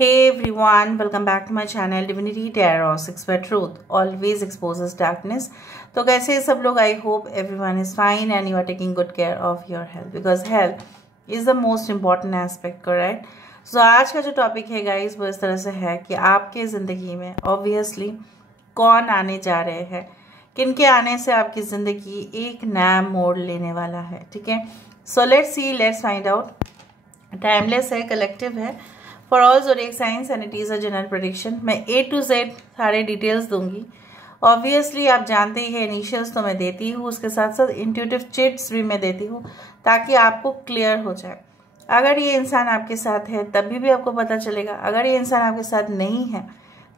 Hey everyone, welcome back to my channel Divinity Tarot 6 where truth always exposes darkness. तो कैसे सब लोग? I hope everyone is fine and you are taking good care of your health because health is the most important aspect, correct? So आज का जो topic है guys वो इस तरह से है कि आपके ज़िंदगी में ऑब्वियसली कौन आने जा रहे हैं, किनके आने से आपकी ज़िंदगी एक नया मोड़ लेने वाला है, ठीक है? So let's see, let's find out. Timeless है, कलेक्टिव है, for all zodiac science and it is a general prediction. मैं A to Z सारे डिटेल्स दूंगी। ऑब्वियसली आप जानते ही हैं इनिशियल्स तो मैं देती हूँ, उसके साथ साथ इंट्यूटिव चिट्स भी मैं देती हूँ ताकि आपको क्लियर हो जाए। अगर ये इंसान आपके साथ है तभी भी आपको पता चलेगा, अगर ये इंसान आपके साथ नहीं है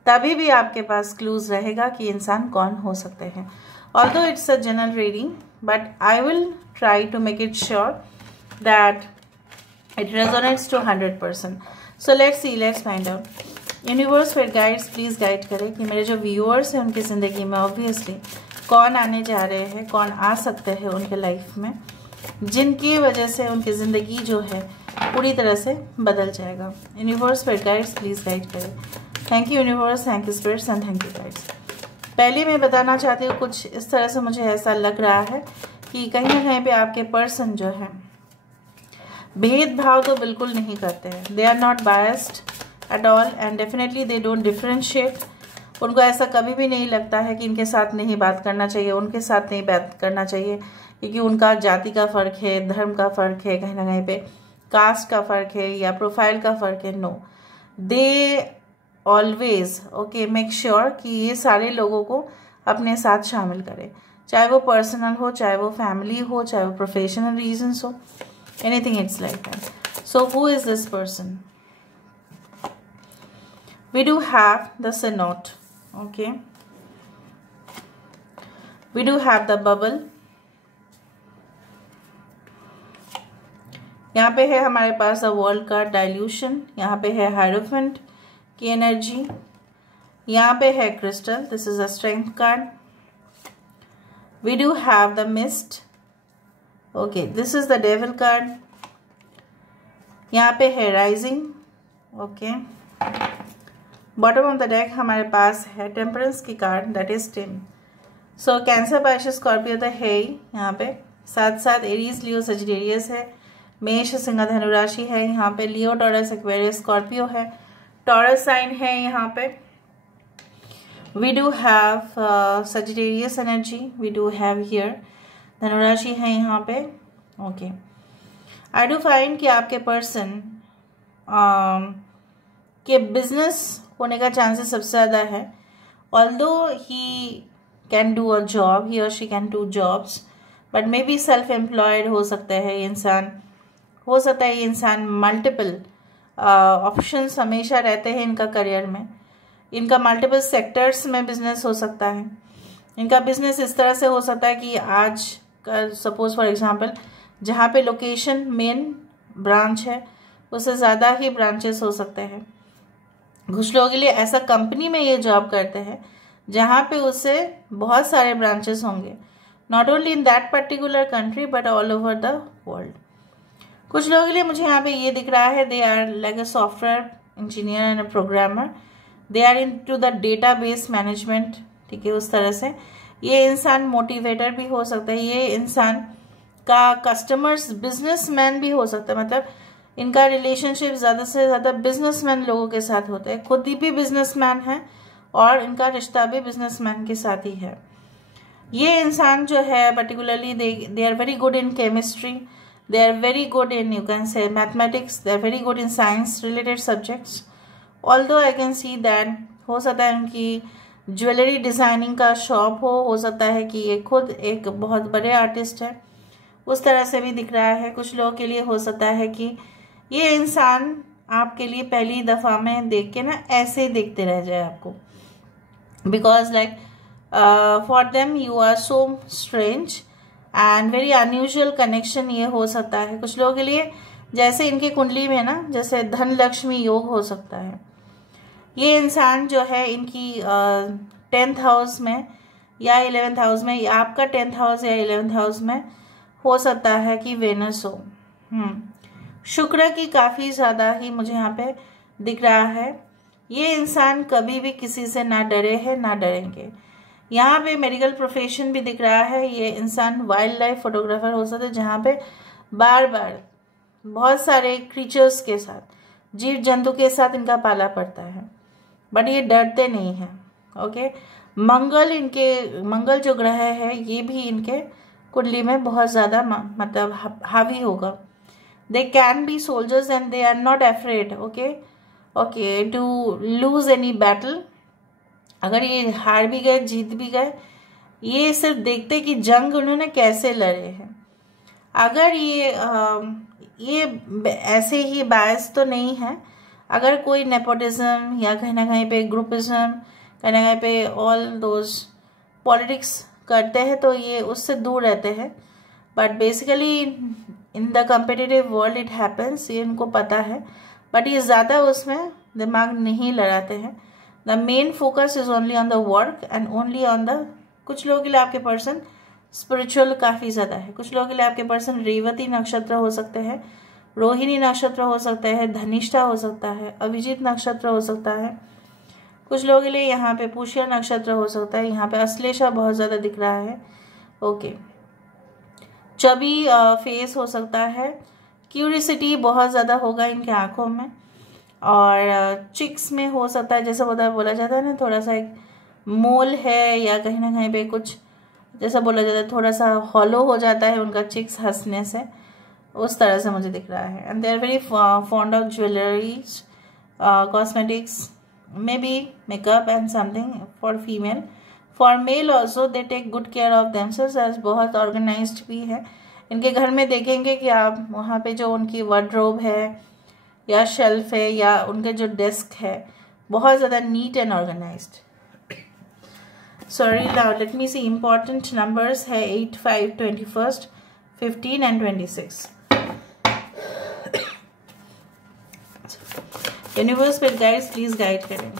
तभी भी आपके पास क्लूज रहेगा कि इंसान कौन हो सकते हैं। Although it's a general reading but I will try to make it sure that it resonates to 100%. So let's see, let's find out. Universe फिर गाइड्स प्लीज गाइड करें कि मेरे जो व्यूअर्स हैं उनकी ज़िंदगी में ऑब्वियसली कौन आने जा रहे हैं, कौन आ सकते हैं उनके लाइफ में, जिनकी वजह से उनकी ज़िंदगी जो है पूरी तरह से बदल जाएगा। यूनिवर्स फिर गाइड्स प्लीज गाइड करें। Thank you universe, thank you spirits and thank you guides. पहले मैं बताना चाहती हूँ, कुछ इस तरह से मुझे ऐसा लग रहा है कि कहीं ना कहीं पे आपके पर्सन जो है भेदभाव तो बिल्कुल नहीं करते हैं। They are not biased at all and definitely they don't differentiate. उनको ऐसा कभी भी नहीं लगता है कि इनके साथ नहीं बात करना चाहिए, उनके साथ नहीं बात करना चाहिए क्योंकि उनका जाति का फ़र्क है, धर्म का फ़र्क है, कहीं ना कहीं पे कास्ट का फ़र्क है या प्रोफाइल का फ़र्क है। No, they always okay make sure कि ये सारे लोगों को अपने साथ शामिल करें, चाहे वो पर्सनल हो, चाहे वो फैमिली हो, चाहे वो प्रोफेशनल रीजंस हो, anything it's like that. So who is this person? We do have the synod, okay? We do have the bubble. यहाँ पे है हमारे पास द वर्ल्ड कार्ड डाइल्यूशन, यहाँ पे है हायरोफेंट की एनर्जी, यहाँ पे है crystal, this is a strength card. We do have the mist. Okay, this is the devil card, यहाँ पे है rising. Okay, bottom of the deck हमारे पास है टेम्परेंस की card, that is 10। So cancer, Pisces, Scorpio तो है ही यहाँ पे, साथ साथ एरीज, लियो, सजिटेरियस है, मेष, सिंह, धनु राशि है यहाँ पे, लियो, टॉरस, एक्वेरियस, स्कॉर्पियो है, टॉरस साइन है यहाँ पे। We do have Sagittarius energy, we do have here धनुराशि है यहाँ पे। ओके, आई डू फाइंड कि आपके पर्सन के बिजनेस होने का चांसेस सबसे ज़्यादा है। Although he can do a job, he और she can do jobs, but may be self employed हो सकता है ये इंसान, हो सकता है ये इंसान मल्टीपल ऑप्शंस हमेशा रहते हैं इनका करियर में, इनका मल्टीपल सेक्टर्स में बिजनेस हो सकता है। इनका बिजनेस इस तरह से हो सकता है कि आज सपोज फॉर एग्जांपल जहाँ पे लोकेशन मेन ब्रांच है उससे ज़्यादा ही ब्रांचेस हो सकते हैं। कुछ लोगों के लिए ऐसा कंपनी में ये जॉब करते हैं जहाँ पे उससे बहुत सारे ब्रांचेस होंगे, not only in that particular country but all over the world. कुछ लोगों के लिए मुझे यहाँ पे ये दिख रहा है, they are like a software engineer and a programmer, they are into the database management, ठीक है। उस तरह से ये इंसान मोटिवेटर भी हो सकता है, ये इंसान का कस्टमर्स बिजनेसमैन भी हो सकता है, मतलब इनका रिलेशनशिप ज़्यादा से ज़्यादा बिजनेसमैन लोगों के साथ होता है, खुद ही भी बिजनेसमैन है और इनका रिश्ता भी बिजनेसमैन के साथ ही है। ये इंसान जो है particularly they are very good in chemistry, they are very good in you can say mathematics, they are very good in science related subjects. Although I can see that हो सकता है उनकी ज्वेलरी डिज़ाइनिंग का shop हो सकता है कि ये खुद एक बहुत बड़े आर्टिस्ट है, उस तरह से भी दिख रहा है। कुछ लोगों के लिए हो सकता है कि ये इंसान आपके लिए पहली दफ़ा में देख के ना ऐसे ही देखते रह जाए आपको, because like for them you are so strange and very unusual connection ये हो सकता है। कुछ लोगों के लिए जैसे इनकी कुंडली में ना जैसे धन लक्ष्मी योग हो सकता है। ये इंसान जो है इनकी 10th हाउस में या 11th हाउस में, या आपका 10th हाउस या 11th हाउस में हो सकता है कि वेनस हो। शुक्र की काफ़ी ज़्यादा ही मुझे यहाँ पे दिख रहा है। ये इंसान कभी भी किसी से ना डरे हैं ना डरेंगे। यहाँ पे मेडिकल प्रोफेशन भी दिख रहा है। ये इंसान वाइल्ड लाइफ फोटोग्राफर हो सकता है, जहाँ पे बार बार बहुत सारे क्रीचर्स के साथ, जीव जंतु के साथ इनका पाला पड़ता है, बट ये डरते नहीं हैं। ओके, मंगल जो ग्रह है ये भी इनके कुंडली में बहुत ज़्यादा मतलब हावी होगा। They can be soldiers and they are not afraid okay to lose any battle. अगर ये हार भी गए जीत भी गए, ये सिर्फ देखते कि जंग उन्होंने कैसे लड़े हैं। अगर ये ऐसे ही बायस तो नहीं है। अगर कोई नेपोटिज्म या कहीं ना कहीं पे ग्रुपिज्म, कहीं ना कहीं पे ऑल दोज पॉलिटिक्स करते हैं तो ये उससे दूर रहते हैं। But basically in the competitive world it happens, ये इनको पता है, बट ये ज़्यादा उसमें दिमाग नहीं लड़ाते हैं। The main focus is only on the work and only on the, कुछ लोगों के लिए आपके पर्सन स्पिरिचुअल काफ़ी ज़्यादा है। कुछ लोगों के लिए आपके पर्सन रेवती नक्षत्र हो सकते हैं, रोहिणी नक्षत्र हो सकते हैं, धनिष्ठा हो सकता है, अभिजीत नक्षत्र हो सकता है। कुछ लोगों के लिए यहाँ पे पुष्य नक्षत्र हो सकता है। यहाँ पे अश्लेषा बहुत ज़्यादा दिख रहा है। ओके, चबी फेस हो सकता है। क्यूरियसिटी बहुत ज़्यादा होगा इनके आँखों में, और चिक्स में हो सकता है, जैसे बोला जाता है ना, थोड़ा सा एक मोल है, या कहीं ना कहीं पे कुछ जैसा बोला जाता है थोड़ा सा हॉलो हो जाता है उनका चिक्स हंसने से, उस तरह से मुझे दिख रहा है। And they are very fond of jewelleries, cosmetics, may be makeup and something for female. For male also they take good care of themselves, as बहुत ऑर्गेनाइज्ड भी है। इनके घर में देखेंगे कि आप वहाँ पे जो उनकी वार्डरोब है या शेल्फ है या उनके जो डेस्क है, बहुत ज़्यादा neat and organised. Sorry, now let me see important numbers है 8, 5, 21, 15 एंड 26। यूनिवर्स पे गाइड्स प्लीज गाइड करें।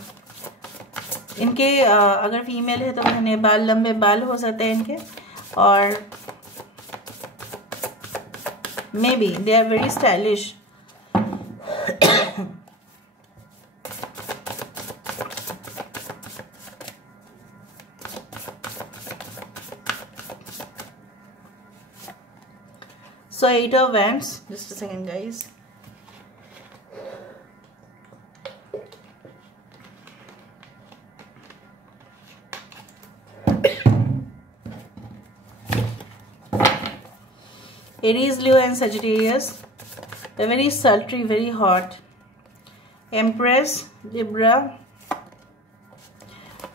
इनके अगर फीमेल है तो घने बाल, लंबे बाल हो सकते हैं इनके, और may be they are very stylish. So 8 of Wands, just a second guys. Aries, Leo and Sagittarius, they're very sultry, very hot. Empress, Libra,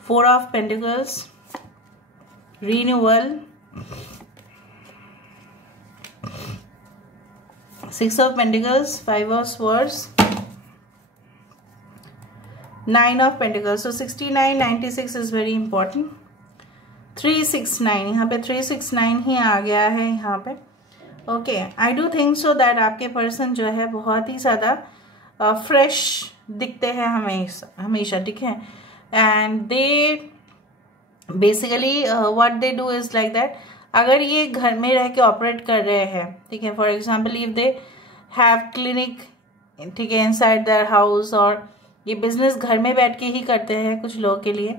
4 of Pentacles, Renewal, 6 of Pentacles, 5 of Swords, 9 of Pentacles. So 69, 96 is very important. 369, यहाँ पे 369 ही आ गया है यहाँ पे। Okay, I do think so that आपके person जो है बहुत ही ज़्यादा फ्रेश दिखते हैं हमेशा, ठीक है। And they basically what they do is like that, अगर ये घर में रह के ऑपरेट कर रहे हैं, ठीक है, for example if they have clinic, ठीक है, इनसाइड देयर हाउस, और ये बिजनेस घर में बैठ के ही करते हैं कुछ लोगों के लिए।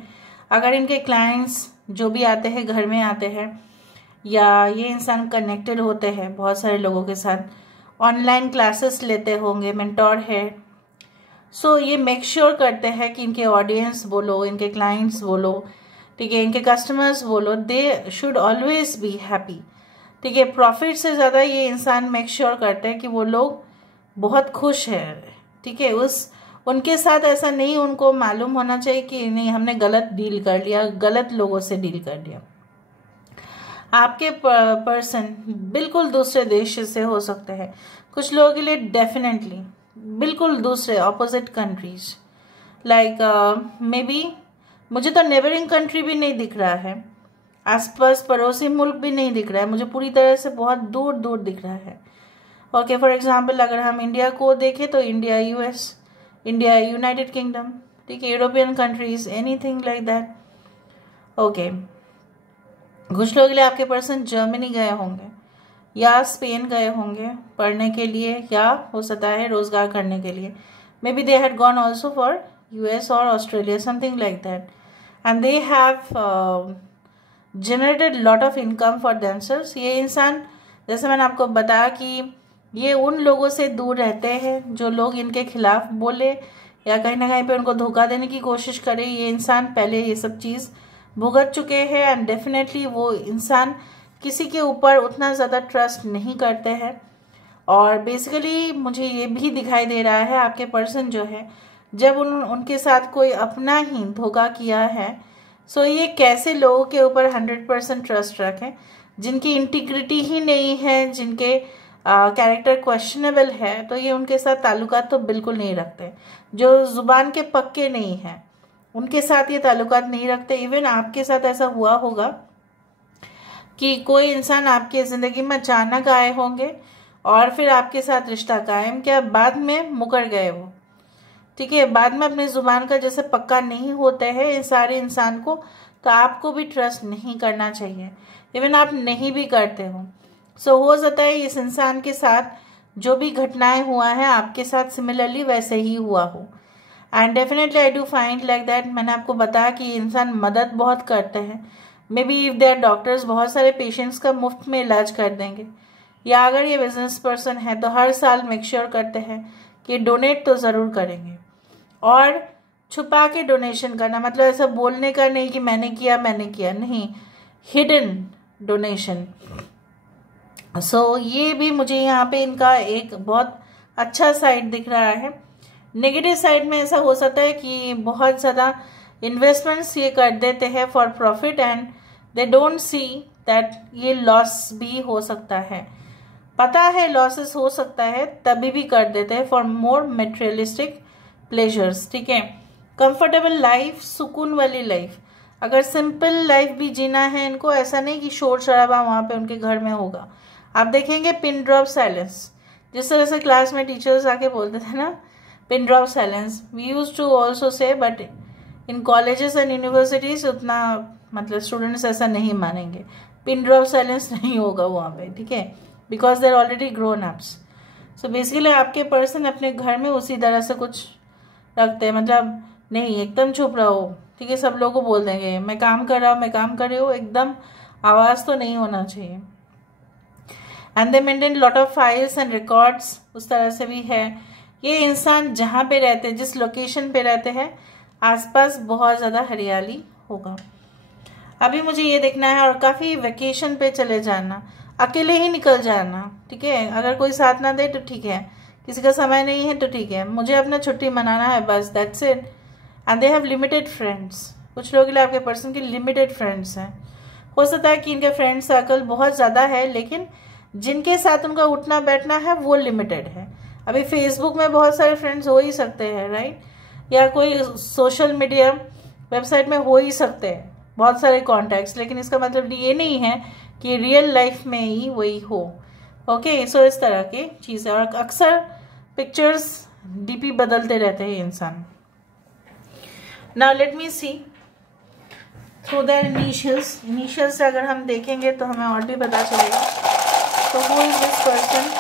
अगर इनके क्लाइंट्स जो भी आते हैं घर में आते हैं, या ये इंसान कनेक्टेड होते हैं बहुत सारे लोगों के साथ, ऑनलाइन क्लासेस लेते होंगे, मेंटोर है, सो ये मेक श्योर करते हैं कि इनके ऑडियंस बोलो, इनके क्लाइंट्स बोलो, ठीक है, इनके कस्टमर्स बोलो, they should always be happy, ठीक है। प्रॉफिट से ज़्यादा ये इंसान मेक श्योर करते हैं कि वो लोग बहुत खुश हैं, ठीक है। उनके साथ ऐसा नहीं उनको मालूम होना चाहिए कि नहीं हमने गलत डील कर लिया, गलत लोगों से डील कर लिया। आपके पर्सन बिल्कुल दूसरे देश से हो सकते हैं, कुछ लोगों के लिए डेफिनेटली बिल्कुल दूसरे opposite countries, like may be मुझे तो नेबरिंग कंट्री भी नहीं दिख रहा है, आसपास पड़ोसी मुल्क भी नहीं दिख रहा है, मुझे पूरी तरह से बहुत दूर दूर दिख रहा है। ओके, फॉर एग्जांपल अगर हम इंडिया को देखें तो India, US, India, United kingdom, ठीक है, European countries, anything like that. Okay, कुछ लोगों के लिए आपके पर्सन जर्मनी गए होंगे या स्पेन गए होंगे पढ़ने के लिए, या हो सकता है रोजगार करने के लिए, maybe they had gone also for US or Australia, something like that, and they have generated lot of income for themselves. ये इंसान, जैसे मैंने आपको बताया कि ये उन लोगों से दूर रहते हैं जो लोग इनके खिलाफ बोले या कहीं ना कहीं पे उनको धोखा देने की कोशिश करे। ये इंसान पहले ये सब चीज़ भुगत चुके हैं एंड डेफिनेटली वो इंसान किसी के ऊपर उतना ज़्यादा ट्रस्ट नहीं करते हैं। और बेसिकली मुझे ये भी दिखाई दे रहा है आपके पर्सन जो है, जब उनके साथ कोई अपना ही धोखा किया है, सो ये कैसे लोगों के ऊपर 100% ट्रस्ट रखें जिनकी इंटीग्रिटी ही नहीं है, जिनके कैरेक्टर क्वेश्चनेबल है, तो ये उनके साथ ताल्लुकात तो बिल्कुल नहीं रखते। जो ज़ुबान के पक्के नहीं हैं उनके साथ ये ताल्लुकात नहीं रखते। इवन आपके साथ ऐसा हुआ होगा कि कोई इंसान आपकी ज़िंदगी में अचानक आए होंगे और फिर आपके साथ रिश्ता कायम किया, बाद में मुकर गए वो, ठीक है, बाद में अपनी ज़ुबान का जैसे पक्का नहीं होते हैं इस सारे इंसान को, तो आपको भी ट्रस्ट नहीं करना चाहिए, इवन आप नहीं भी करते हो। सो हो सकता है इस इंसान के साथ जो भी घटनाएं हुआ है आपके साथ सिमिलरली वैसे ही हुआ हो। And definitely I do find like that. मैंने आपको बताया कि इंसान मदद बहुत करते हैं। May be if they are doctors, बहुत सारे पेशेंट्स का मुफ्त में इलाज कर देंगे। या अगर ये बिजनेस पर्सन है तो हर साल मेक श्योर करते हैं कि डोनेट तो ज़रूर करेंगे। और छुपा के डोनेशन करना, मतलब ऐसा बोलने का नहीं कि मैंने किया नहीं, हिडन डोनेशन। सो ये भी मुझे यहाँ पे इनका एक बहुत अच्छा साइड दिख रहा है। नेगेटिव साइड में ऐसा हो सकता है कि बहुत ज़्यादा इन्वेस्टमेंट्स ये कर देते हैं for profit and they don't see that ये लॉस भी हो सकता है। पता है लॉसेस हो सकता है, तभी भी कर देते हैं फॉर मोर मटेरियलिस्टिक प्लेजर्स, ठीक है। कंफर्टेबल लाइफ, सुकून वाली लाइफ, अगर सिंपल लाइफ भी जीना है इनको, ऐसा नहीं कि शोर शराबा वहाँ पे उनके घर में होगा। आप देखेंगे पिन ड्रॉप साइलेंस, जिस तरह से क्लास में टीचर्स आके बोलते थे ना, pin drop silence we use to also say, but in colleges and universities उतना मतलब स्टूडेंट्स ऐसा नहीं मानेंगे। पिन ड्रॉप साइलेंस नहीं होगा वहाँ पे, ठीक है, because they are already grown ups. So basically आपके पर्सन अपने घर में उसी तरह से कुछ रखते हैं, मतलब नहीं एकदम चुप रहो, ठीक है, सब लोगों को बोल देंगे मैं काम कर रहा हूँ, मैं काम कर रही हूँ, एकदम आवाज़ तो नहीं होना चाहिए। And they maintain lot of files and records, उस तरह से भी है। ये इंसान जहाँ पे रहते हैं, जिस लोकेशन पे रहते हैं, आसपास बहुत ज़्यादा हरियाली होगा। अभी मुझे ये देखना है, और काफ़ी वेकेशन पे चले जाना, अकेले ही निकल जाना, ठीक है, अगर कोई साथ ना दे तो ठीक है, किसी का समय नहीं है तो ठीक है, मुझे अपना छुट्टी मनाना है बस, that's it. And they have limited friends, कुछ लोगों के लिए आपके पर्सन के लिमिटेड फ्रेंड्स हैं। हो सकता है कि इनके फ्रेंड सर्कल बहुत ज़्यादा है, लेकिन जिनके साथ उनका उठना बैठना है वो लिमिटेड है। अभी फेसबुक में बहुत सारे फ्रेंड्स हो ही सकते हैं, राइट, या कोई सोशल मीडिया वेबसाइट में हो ही सकते हैं बहुत सारे कॉन्टैक्ट्स, लेकिन इसका मतलब ये नहीं है कि रियल लाइफ में ही वही हो। ओके, सो इस तरह की चीज़ें, और अक्सर पिक्चर्स डीपी बदलते रहते हैं इंसान। Now let me see through the initials से अगर हम देखेंगे तो हमें और भी पता चलेगा। तो हु इज दिस पर्सन,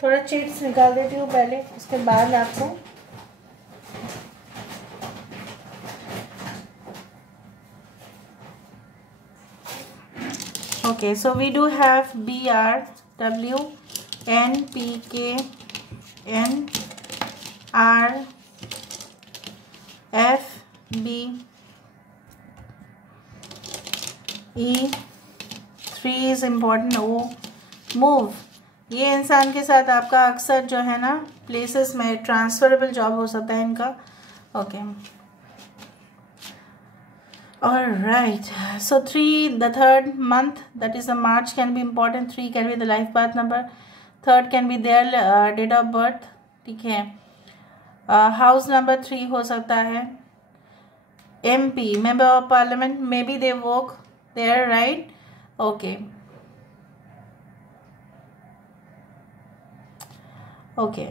थोड़ा चिट्स निकाल देती हूँ पहले, उसके बाद आपको okay, so we do have BR, W, N, P, K, N, R, F, B, E, 3 is important, O, move। ये इंसान के साथ आपका अक्सर जो है ना प्लेसेस में ट्रांसफरेबल जॉब हो सकता है इनका। Okay, alright, so 3, the third month, that is the March, can be important। 3 can be the life path number, 3rd can be their date of birth, ठीक है। हाउस नंबर 3 हो सकता है। MP, member of parliament, maybe they work there, right? Okay, okay,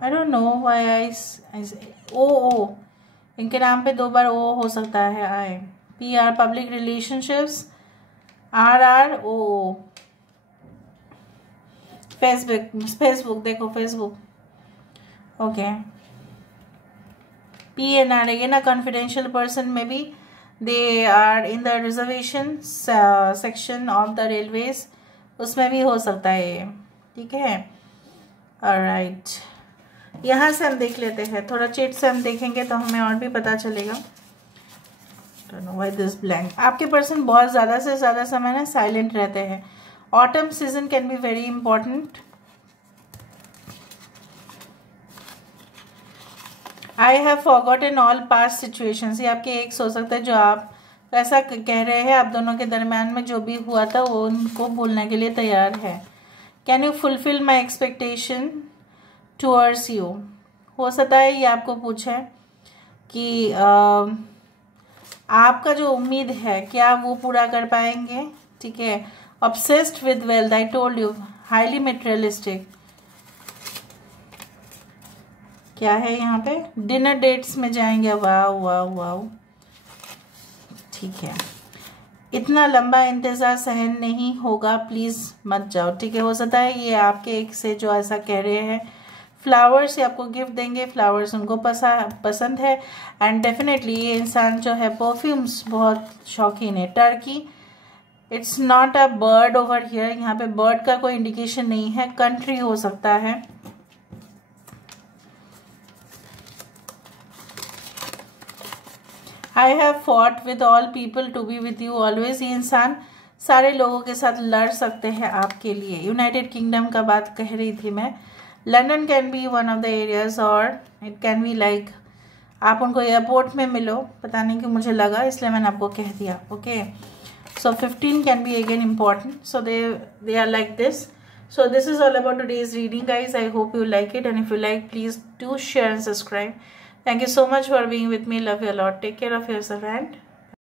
I don't know why I say O, इनके नाम पे 2 बार ओ हो सकता है। I PR, public relationships, RR, O, Facebook देखो, Facebook, okay. PNR again a confidential person, maybe they are in the reservation section of the railways, उसमें भी हो सकता है ये, ठीक है। ऑलराइट, यहाँ से हम देख लेते हैं, थोड़ा चेट से हम देखेंगे तो हमें और भी पता चलेगा। Don't know why this blank। आपके पर्सन बहुत ज़्यादा से ज़्यादा समय ना साइलेंट रहते हैं। Autumn season can be very important. I have forgotten all past situations, ये आपके एक्स हो सकता है जो आप ऐसा कह रहे हैं, आप दोनों के दरम्यान में जो भी हुआ था वो उनको भूलने के लिए तैयार है। Can you fulfil my expectation towards you, हो सकता है ये आपको पूछे कि आपका जो उम्मीद है क्या वो पूरा कर पाएंगे, ठीक है। Obsessed with wealth, I told you, highly materialistic, क्या है यहाँ पे, डिनर डेट्स में जाएंगे, वाव वाव वाव, ठीक है। इतना लंबा इंतजार सहन नहीं होगा, प्लीज मत जाओ, ठीक है। हो सकता है ये आपके एक से जो ऐसा कह रहे हैं। फ्लावर्स ये आपको गिफ्ट देंगे, फ्लावर्स उनको पसंद है, एंड डेफिनेटली ये इंसान जो है परफ्यूम्स बहुत शौकीन है। Turkey, it's not a bird over here, यहाँ पे बर्ड का कोई इंडिकेशन नहीं है, कंट्री हो सकता है। I have fought with all people to be with you always, ये इंसान सारे लोगों के साथ लड़ सकते हैं आपके लिए। यूनाइटेड किंगडम का बात कह रही थी मैं। London can be one of the areas, और इट कैन बी लाइक आप उनको एयरपोर्ट में मिलो, पता नहीं क्यों मुझे लगा, इसलिए मैंने आपको कह दिया, okay. So 15 can be again important, so they are like this. So this is all about today's reading, guys. I hope you like it, and if you like, please do share and subscribe. Thank you so much for being with me. Love you a lot. Take care of yourself and